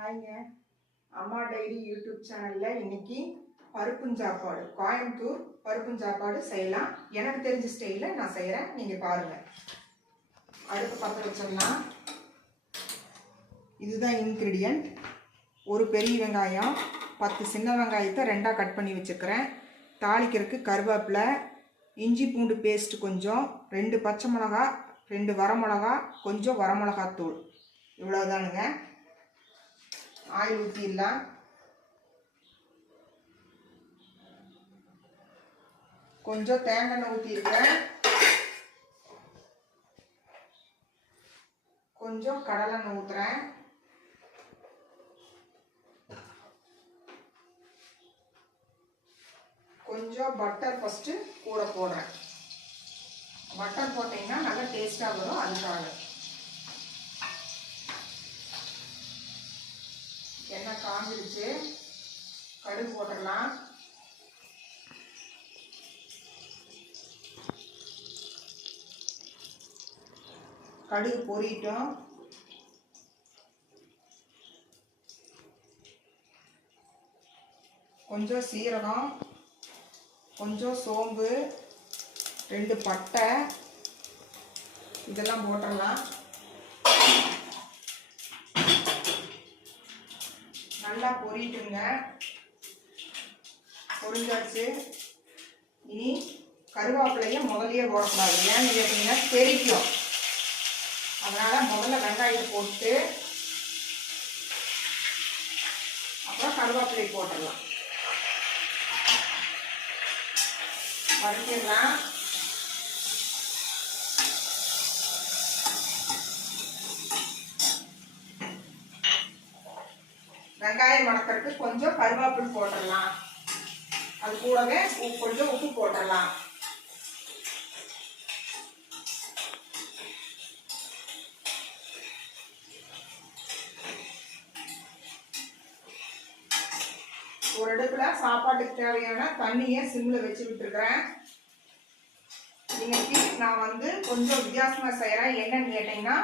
ஹாய்ங்க. அம்மா diary YouTube சேனலில் இன்னைக்கு பருப்புஞ்சாப்பாடு, கோயம்புத்தூர் பருப்புஞ்சாப்பாடு செய்யலாம். எனக்கு தெரிஞ்ச ஸ்டைலில் நான் செய்கிறேன், நீங்கள் பாருங்கள். அடுப்பு பற்ற வச்சிடலாம். இதுதான் இன்க்ரீடியன்ட். ஒரு பெரிய வெங்காயம், 10 சின்ன வெங்காயத்தை 2ஆக கட் பண்ணி வச்சுருக்கிறேன். தாளிக்கிறதுக்கு கருவேப்பிலை, இஞ்சி பூண்டு பேஸ்ட் கொஞ்சம், 2 பச்சை மிளகா, 2 வரமிளகா, கொஞ்சம் வரமிளகாத்தூள். இவ்வளோதானுங்க. ஆயில் ஊற்றிடலாம். கொஞ்சம் தேங்காய் எண்ணெய் ஊற்றிருக்கிறேன். கொஞ்சம் கடலெண்ணெய் ஊற்றுறேன். கொஞ்சம் பட்டர் ஃபஸ்ட்டு கூட போடுறேன். பட்டர் போட்டிங்கன்னா நல்லா டேஸ்ட்டாக வரும், அதுக்காக. எண்ணெய் காஞ்சிருச்சு, கடுகு போட்டுடலாம். கடுகு பொரியட்டும். கொஞ்சம் சீரகம், கொஞ்சம் சோம்பு, 2 பட்டை, இதெல்லாம் போட்டுடலாம். நல்லா பொரிட்டுங்க. பொரிஞ்சாச்சு. இனி கருவேப்பிலையை முதலையே போடக்கூடாது. ஏன்னு கேட்டிங்கன்னா தெரிக்கும். அதனால் முதல்ல வெங்காயத்தை போட்டு அப்புறம் கருவேப்பிலை போட்டுடலாம். வதக்கிடலாம். வெங்காயம் வதக்கிறதுக்கு கொஞ்சம் கருவேப்பிலை போட்டுடலாம். அது கூடவே கொஞ்சம் உப்பு போட்டுடலாம். ஒரு அடுப்பில் சாப்பாட்டுக்கு தேவையான தண்ணியை சிம்மில் வச்சு விட்டுருக்கிறேன். இன்னைக்கு நான் கொஞ்சம் வித்தியாசமாக செய்கிறேன். என்னன்னு கேட்டிங்கன்னா,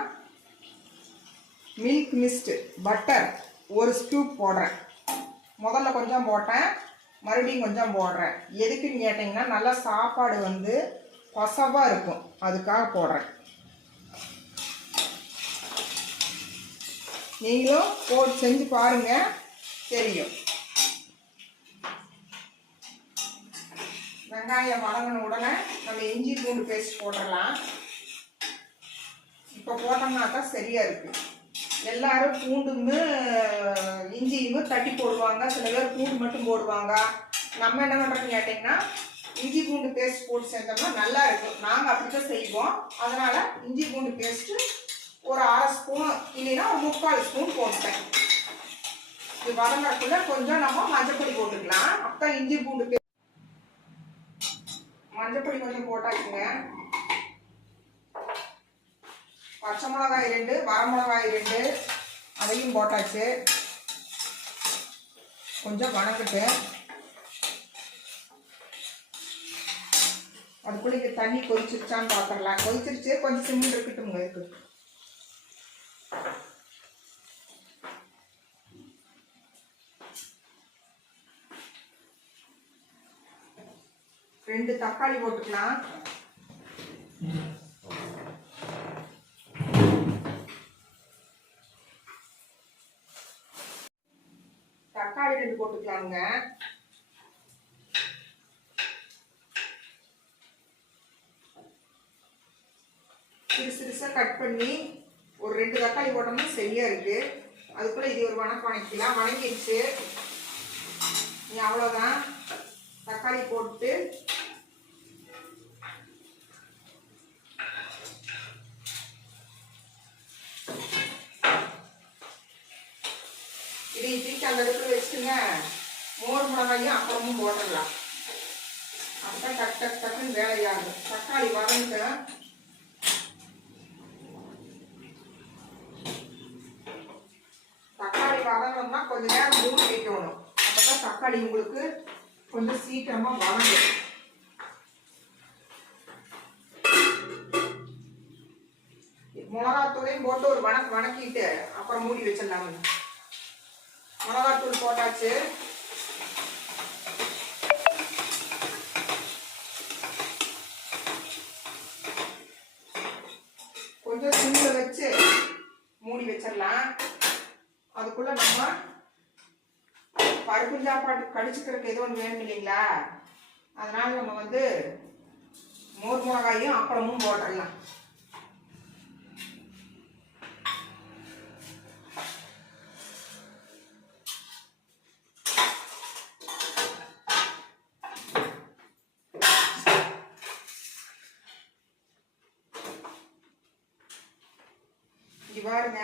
மில்க் மிஸ்ட் பட்டர் 1 ஸ்கூப் போடுறேன். முதல்ல கொஞ்சம் போட்டேன், மறுபடியும் கொஞ்சம் போடுறேன். எதுக்குன்னு கேட்டிங்கன்னா, நல்லா சாப்பாடு பசவாக இருக்கும், அதுக்காக போடுறேன். நீங்களும் போட்டு செஞ்சு பாருங்கள், தெரியும். வெங்காயம் வதங்கின உடனே நம்ம இஞ்சி பூண்டு பேஸ்ட் போட்டுடலாம். இப்போ போட்டோம்னா தான் சரியாக இருக்குது. எல்லாரும் பூண்டும் இஞ்சியும் தட்டி போடுவாங்க, சில பேர் பூண்டு மட்டும் போடுவாங்க. நம்ம என்ன பண்ணுறோன்னு கேட்டிங்கன்னா, இஞ்சி பூண்டு பேஸ்ட் போட்டு செஞ்சோம்னா நல்லா இருக்கும். நாங்கள் அப்படி தான் செய்வோம். அதனால் இஞ்சி பூண்டு பேஸ்ட்டு ஒரு 1/2 ஸ்பூன் இல்லைன்னா ஒரு 3/4 ஸ்பூன் போட்டேன். இது வதங்கக்குள்ள கொஞ்சம் நம்ம மஞ்சப்பொடி போட்டுக்கலாம். அப்போ இஞ்சி பூண்டு பேஸ்ட் மஞ்சப்பொடி கொஞ்சம் போட்டாச்சுங்க. பச்சை மிளகாய் 2, வரமிளகாய் 2, அதையும் போட்டாச்சு. கொஞ்சம் வணங்கிட்டு அதுக்குள்ளே தண்ணி கொதிச்சிருச்சான்னு பார்த்துடலாம். கொதிச்சிருச்சு, கொஞ்சம் சிம்மில் இருக்கட்டுங்க. இருக்கு 2 தக்காளி போட்டுக்கலாம். தக்காளி 2 போட்டுக்கலாமுங்க. சிறுசா கட் பண்ணி ஒரு 2 தக்காளி போட்டோம்னா சரியா இருக்கு. அதுக்குள்ள இது ஒரு வணக்கிக்கலாம். வணங்கிடுச்சு. நீ அவ்வளோதான். தக்காளி போட்டு இதை தூக்கி அந்த அடுப்பில் வச்சுட்டுங்க. மோர் மிளகாயும் அப்புறமும் போட்டுடலாம். அப்பதான் டக்குன்னு வேலையாகும். தக்காளி வதங்க தக்காளி வதங்கணும்னா கொஞ்ச நேரம் மூடி வைக்கணும். அப்பதான் தக்காளி உங்களுக்கு கொஞ்சம் சீக்கிரமாக வதங்கும். மிளகாத்தூளையும் போட்டு ஒரு வணக்கிட்டு அப்புறம் மூடி வச்சிடலாங்க. மிளகாத்தூள் போட்டாச்சு. கொஞ்சம் சிம்ல வச்சு மூடி வச்சிடலாம். அதுக்குள்ள நம்ம பருப்பு சாப்பாட்டு கடிச்சுக்கிறதுக்கு ஏதோ ஒன்று வேணும் இல்லைங்களா, அதனால நம்ம வந்து மோர் மிளகாயும் அப்பளமும் போட்டுடலாம். பாருங்க,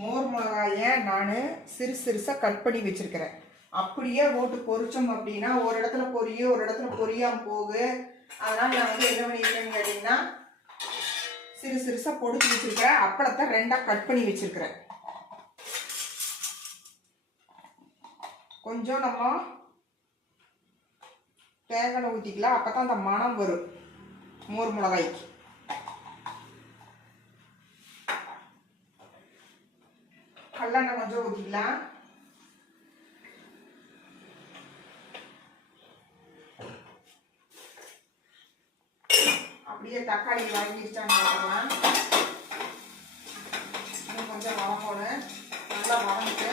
மோர் மிளகாயை நான் சிறுசாக கட் பண்ணி வச்சிருக்கிறேன். அப்படியே போட்டு பொரிச்சோம் அப்படின்னா ஒரு இடத்துல பொரியும் ஒரு இடத்துல பொரியாம போகு. அதனால நான் வந்து என்ன பண்ணிருக்கேன்னு கேட்டீங்கன்னா சிறுசாக பொடிச்சு வச்சிருக்கிறேன். அப்பளத்தை 2ஆ கட் பண்ணி வச்சிருக்கிறேன். கொஞ்சம் நம்ம தேங்காய் ஊற்றிக்கலாம், அப்பதான் அந்த மணம் வரும் மோர் மிளகாய்க்கு. கல்லெண்ணெய் கொஞ்சம் ஊற்றிக்கலாம். அப்படியே தக்காளி வதங்கிடுச்சான்னு பார்க்கலாம். இன்னும் கொஞ்சம் வதங்கணும். நல்லா வதங்கிட்டு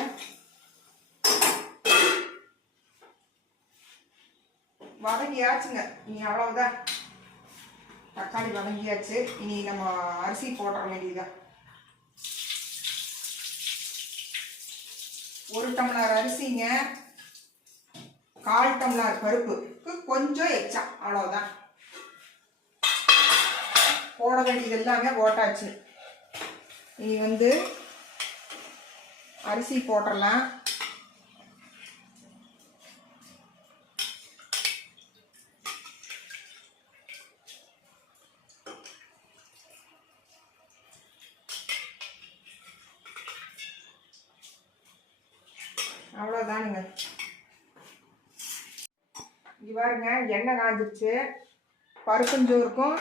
வதங்கியாச்சுங்க. இனி அவ்வளவுதான், தக்காளி வதங்கியாச்சு. இனி நம்ம அரிசி போடுற வேண்டியதுதான். 1 டம்ளர் அரிசிங்க, 1/4 டம்ளர் பருப்புக்கு கொஞ்சம் எச்சா, அவ்வளவுதான். போட வேண்டியது எல்லாமே போட்டாச்சு. இனி வந்து அரிசி போட்டுடலாம். அவ்வளோதானுங்க. இங்கே பாருங்க, எண்ணெய் காஞ்சிருச்சு. பருப்புஞ்சோறுக்கும்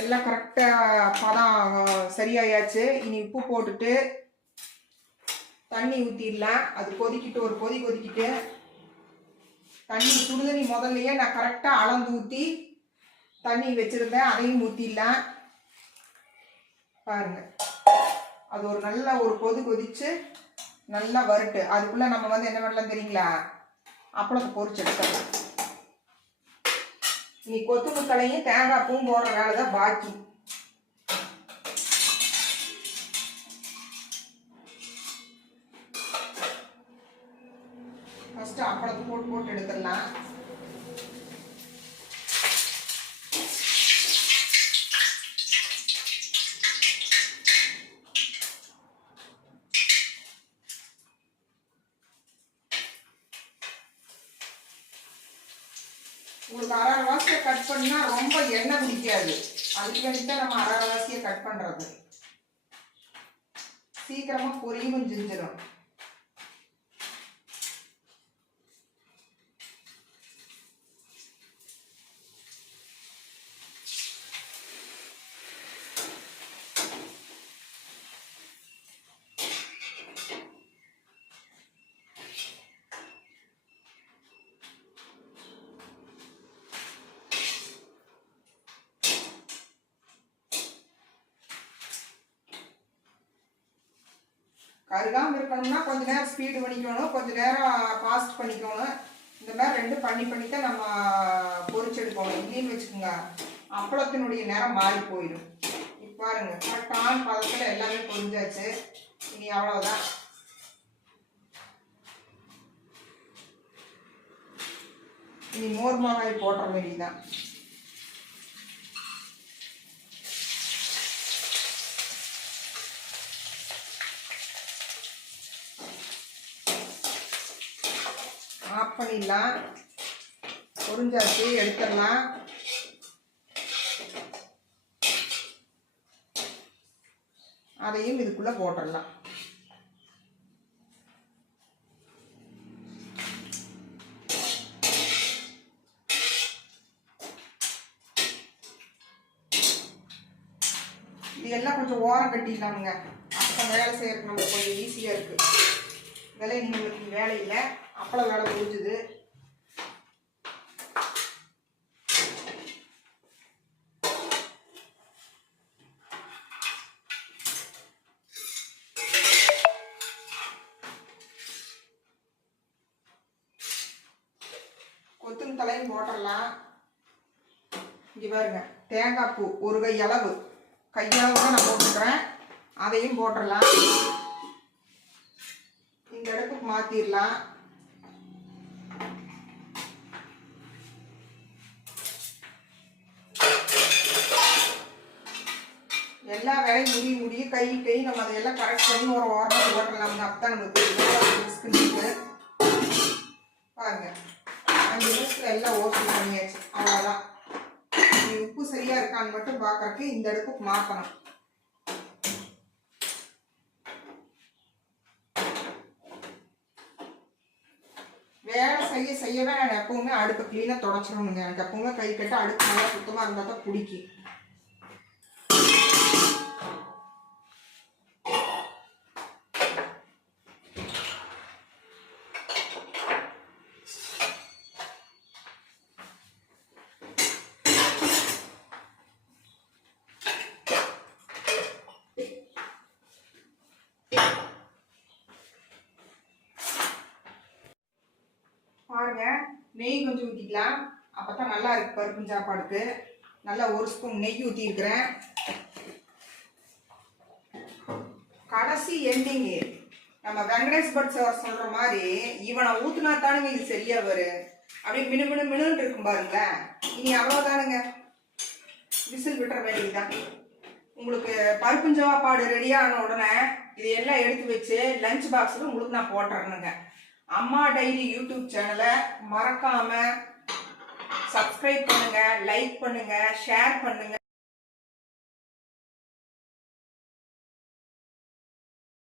எல்லாம் கரெக்டாக பதம் சரியாயாச்சு. இனி உப்பு போட்டுட்டு தண்ணி ஊற்றிடலாம். அது கொதிக்கிட்டு ஒரு கொதிக்கிட்டு தண்ணி சுடுதண்ணி முதல்லையே நான் கரெக்டாக அளந்து ஊற்றி தண்ணி வச்சுருந்தேன், அதையும் ஊற்றிடலாம். பாருங்க, அது ஒரு நல்ல ஒரு கொதிச்சு நல்லா வரட்டு. அதுக்குள்ள நம்ம வந்து என்ன பண்ணலாம் தெரியுங்களா, அப்பளத்தை பொரிச்சு எடுத்துடலாம். நீ கொத்துமுத்தலையும் தேங்காய் பூவும் போடுற வேலை தான் பாக்கி. ஃபர்ஸ்ட் அப்பளத்தை போட்டு எடுத்துடலாம். உங்களுக்கு அரைவாசியை கட் பண்ணா ரொம்ப எண்ணெய் குடிக்காது. அதுக்கு வேண்டித்தான் நம்ம அரைவாசியை கட் பண்றது. சீக்கிரமா பொரியும் செஞ்சிடும். கருகாமல் இருக்கணும்னா கொஞ்ச நேரம் ஸ்பீடு பண்ணிக்கணும், கொஞ்ச நேரம் ஃபாஸ்ட் பண்ணிக்கணும். இந்த மாதிரி 2 பண்ணித்தான் நம்ம பொரிச்செடுக்கணும். இல்லைன்னு வச்சுக்கோங்க, அப்பளத்தினுடைய நேரம் மாறி போயிடும். இப்போ பாருங்க, கரெக்டான பதத்தில் எல்லாமே பொரிஞ்சாச்சு. இனி அவ்வளோதான். இனி மோர் மிளகாய் போடுற வேண்டியதுதான். ஆஃப் பண்ணிடலாம். பொரிஞ்சாச்சு, எடுத்துடலாம். அதையும் இதுக்குள்ள போட்டுடலாம். இது எல்லாம் கொஞ்சம் ஓரம் கட்டிடலாமுங்க. அப்போ வேலை செய்யறதுக்கு நமக்கு கொஞ்சம் ஈஸியாக இருக்கு. இதெல்லாம் உங்களுக்கு வேலை இல்லை, அப்பளம் வேலை முடிஞ்சுது. கொத்தும் தலையும் போட்டுடலாம். இங்கே பாருங்க, தேங்காய் பூ ஒரு கையளவு தான் நான் போட்டுக்கிறேன், அதையும் போட்டுடலாம். இந்த இடத்துக்கு மாற்றிடலாம். எல்லா வேலையும் முடிய கை நம்ம அதையெல்லாம் கரெக்ட் பண்ணி ஒரு ஓரமாக போட்டுடலாம். அப்பதான் நம்மளுக்கு பாருங்க, 5 நிமிஷத்துல எல்லாம் ஓகே பண்ணியாச்சு. அவ்வளோதான். உப்பு சரியா இருக்கான்னு மட்டும் பார்க்கறதுக்கு இந்த அடுப்புக்கு மாற்றணும். வேலை செய்யவே நான் எப்பவுமே அடுப்பை கிளீனாக தொடச்சிடணுங்க. எனக்கு எப்பவுமே கை கட்ட அடுப்பு நல்லா சுத்தமாக இருந்தால் தான் பிடிக்கும். பாருங்க, நெய் கொஞ்சம் ஊற்றிக்கலாம், அப்போ தான் நல்லா இருக்கு பருப்பு சாப்பாடுக்கு. நல்லா 1 ஸ்பூன் நெய் ஊற்றிருக்கிறேன். கடைசி எண்டிங்கு நம்ம வெங்கடேஷ் பட் சார் சொல்கிற மாதிரி இவனை ஊற்றுனா தானுங்க இது சரியா வரும். அப்படி மினுன்னு இருக்கும் பாருங்களேன். இனி அவ்வளோதானுங்க, விசில் விட்டுற வேண்டியதுதான். உங்களுக்கு பருப்பு சாப்பாடு ரெடியான உடனே இது எல்லாம் எடுத்து வச்சு லஞ்ச் பாக்ஸில் உங்களுக்கு நான் போட்டுறேனுங்க. அம்மா டைரி யூடியூப் சேனலை மறக்காம சப்ஸ்கிரைப் பண்ணுங்க, லைக் பண்ணுங்க, ஷேர் பண்ணுங்க.